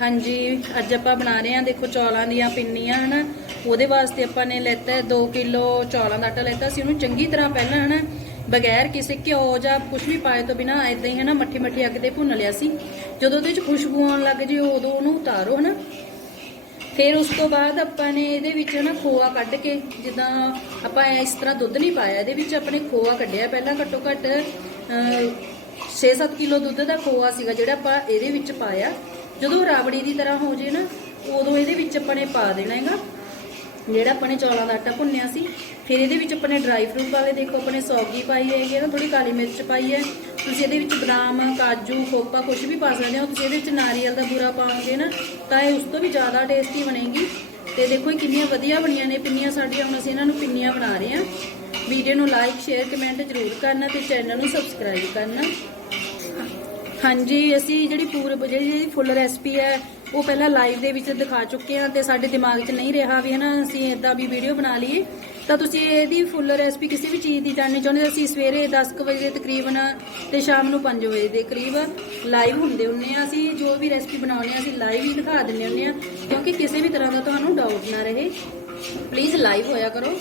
ਹਾਂਜੀ, ਅੱਜ ਆਪਾਂ ਬਣਾ ਰਹੇ ਹਾਂ, ਦੇਖੋ ਚੌਲਾਂ ਦੀਆਂ ਪਿੰਨੀਆਂ, ਹਨਾ। ਉਹਦੇ ਵਾਸਤੇ ਆਪਾਂ ਨੇ ਲੈਤਾ 2 ਕਿਲੋ ਚੌਲਾਂ ਦਾ ਆਟਾ ਲੈਤਾ। ਸੀ ਉਹਨੂੰ ਚੰਗੀ ਤਰ੍ਹਾਂ ਪਹਿਲਾਂ, ਹਨਾ, ਬਗੈਰ ਕਿਸੇ ਘਿਓ ਜਾਂ ਕੁਝ ਵੀ ਪਾਏ ਤੋਂ ਬਿਨਾ ਇਦਾਂ ਹੀ, ਹਨਾ ਮੱਠੀ ਮੱਠੀ ਅੱਗ ਤੇ ਭੁੰਨ ਲਿਆ ਸੀ। ਜਦੋਂ ਉਹਦੇ ਵਿੱਚ ਖੁਸ਼ਬੂ ਆਉਣ ਲੱਗ ਜੇ, ਉਦੋਂ ਉਹਨੂੰ ਉਤਾਰੋ, ਹਨਾ। ਫਿਰ ਉਸ ਤੋਂ ਬਾਅਦ ਆਪਾਂ ਨੇ ਇਹਦੇ ਵਿੱਚ ਨਾ ਖੋਆ ਕੱਢ ਕੇ, ਜਿੱਦਾਂ ਆਪਾਂ ਇਸ ਤਰ੍ਹਾਂ ਦੁੱਧ ਨਹੀਂ ਪਾਇਆ, ਇਹਦੇ ਵਿੱਚ ਆਪਣੇ ਖੋਆ ਕੱਢਿਆ। ਪਹਿਲਾਂ ਘੱਟੋ ਘੱਟ 6-7 ਕਿਲੋ ਦੁੱਧ ਦਾ ਖੋਆ ਸੀਗਾ, ਜਿਹੜਾ ਆਪਾਂ ਇਹਦੇ ਵਿੱਚ ਪਾਇਆ। ਜਦੋਂ ਰਾਬੜੀ ਦੀ ਤਰ੍ਹਾਂ ਹੋ ਜੇ ਨਾ, ਉਦੋਂ ਇਹਦੇ ਵਿੱਚ ਆਪਾਂ ਨੇ ਪਾ ਦੇਣਾ ਹੈਗਾ। ਜਿਹੜਾ ਆਪਾਂ ਨੇ ਚੌਲਾਂ ਦਾ ਆਟਾ ਭੁੰਨਿਆ ਸੀ, ਫਿਰ ਇਹਦੇ ਵਿੱਚ ਆਪਾਂ ਨੇ ਡਰਾਈ ਫਰੂਟ ਵਾਲੇ ਦੇਖੋ, ਆਪਣੇ ਸੌਗੀ ਪਾਈ ਹੈਗੀ ਹੈ ਨਾ ਥੋੜੀ ਕਾਲੀ ਮਿਰਚ ਪਾਈ ਹੈ। ਤੁਸੀਂ ਇਹਦੇ ਵਿੱਚ ਬਦਾਮ, ਕਾਜੂ, ਖੋਪਾ ਕੁਝ ਵੀ ਪਾ ਸਕਦੇ ਹੋ। ਤੁਸੀਂ ਇਹਦੇ ਵਿੱਚ ਨਾਰੀਅਲ ਦਾ ਬੂਰਾ ਪਾਓਗੇ ਨਾ, ਤਾਂ ਇਹ ਉਸ ਤੋਂ ਵੀ ਜ਼ਿਆਦਾ ਟੇਸਟੀ ਬਣੇਗੀ। ਤੇ ਦੇਖੋ, ਇਹ ਕਿੰਨੀਆਂ ਵਧੀਆ ਬਣੀਆਂ ਨੇ ਪਿੰਨੀਆਂ ਸਾਡੀਆਂ। ਹੁਣ ਅਸੀਂ ਇਹਨਾਂ ਨੂੰ ਪਿੰਨੀਆਂ ਬਣਾ ਰਹੇ ਹਾਂ। ਵੀਡੀਓ ਨੂੰ ਲਾਈਕ ਸ਼ੇਅਰ ਕਮੈਂਟ ਜ਼ਰੂਰ ਕਰਨਾ ਤੇ ਚੈਨਲ ਨੂੰ ਸਬਸਕ੍ਰਾਈਬ ਕਰਨਾ। ਹਾਂਜੀ, ਅਸੀਂ ਜਿਹੜੀ ਪੂਰਬ, ਜਿਹੜੀ ਫੁੱਲ ਰੈਸਪੀ ਹੈ, ਉਹ ਪਹਿਲਾਂ ਲਾਈਵ ਦੇ ਵਿੱਚ ਦਿਖਾ ਚੁੱਕੇ ਹਾਂ ਤੇ ਸਾਡੇ ਦਿਮਾਗ 'ਚ ਨਹੀਂ ਰਿਹਾ ਵੀ ਹਨਾ, ਅਸੀਂ ਇਦਾਂ ਵੀ ਵੀਡੀਓ ਬਣਾ ਲਈਏ। ਤਾਂ ਤੁਸੀਂ ਇਹਦੀ ਫੁੱਲ ਰੈਸਪੀ ਕਿਸੇ ਵੀ ਚੀਜ਼ ਦੀ ਜਾਣਨੀ ਚਾਹੁੰਦੇ ਅਸੀਂ ਸਵੇਰੇ 10:00 ਵਜੇ ਦੇ ਤਕਰੀਬਨ ਤੇ ਸ਼ਾਮ ਨੂੰ 5 ਵਜੇ ਦੇ ਕਰੀਬ ਲਾਈਵ ਹੁੰਦੇ ਹੁੰਨੇ ਆ ਅਸੀਂ ਜੋ ਵੀ ਰੈਸਪੀ ਬਣਾਉਣੀ ਆ ਅਸੀਂ ਲਾਈਵ ਹੀ ਦਿਖਾ ਦਿੰਨੇ ਹੁੰਨੇ ਆ ਕਿਉਂਕਿ ਕਿਸੇ ਵੀ ਤਰ੍ਹਾਂ ਦਾ ਤੁਹਾਨੂੰ ਡਾਊਟ ਨਾ ਰਹੇ। ਪਲੀਜ਼ ਲਾਈਵ ਹੋਇਆ ਕਰੋ।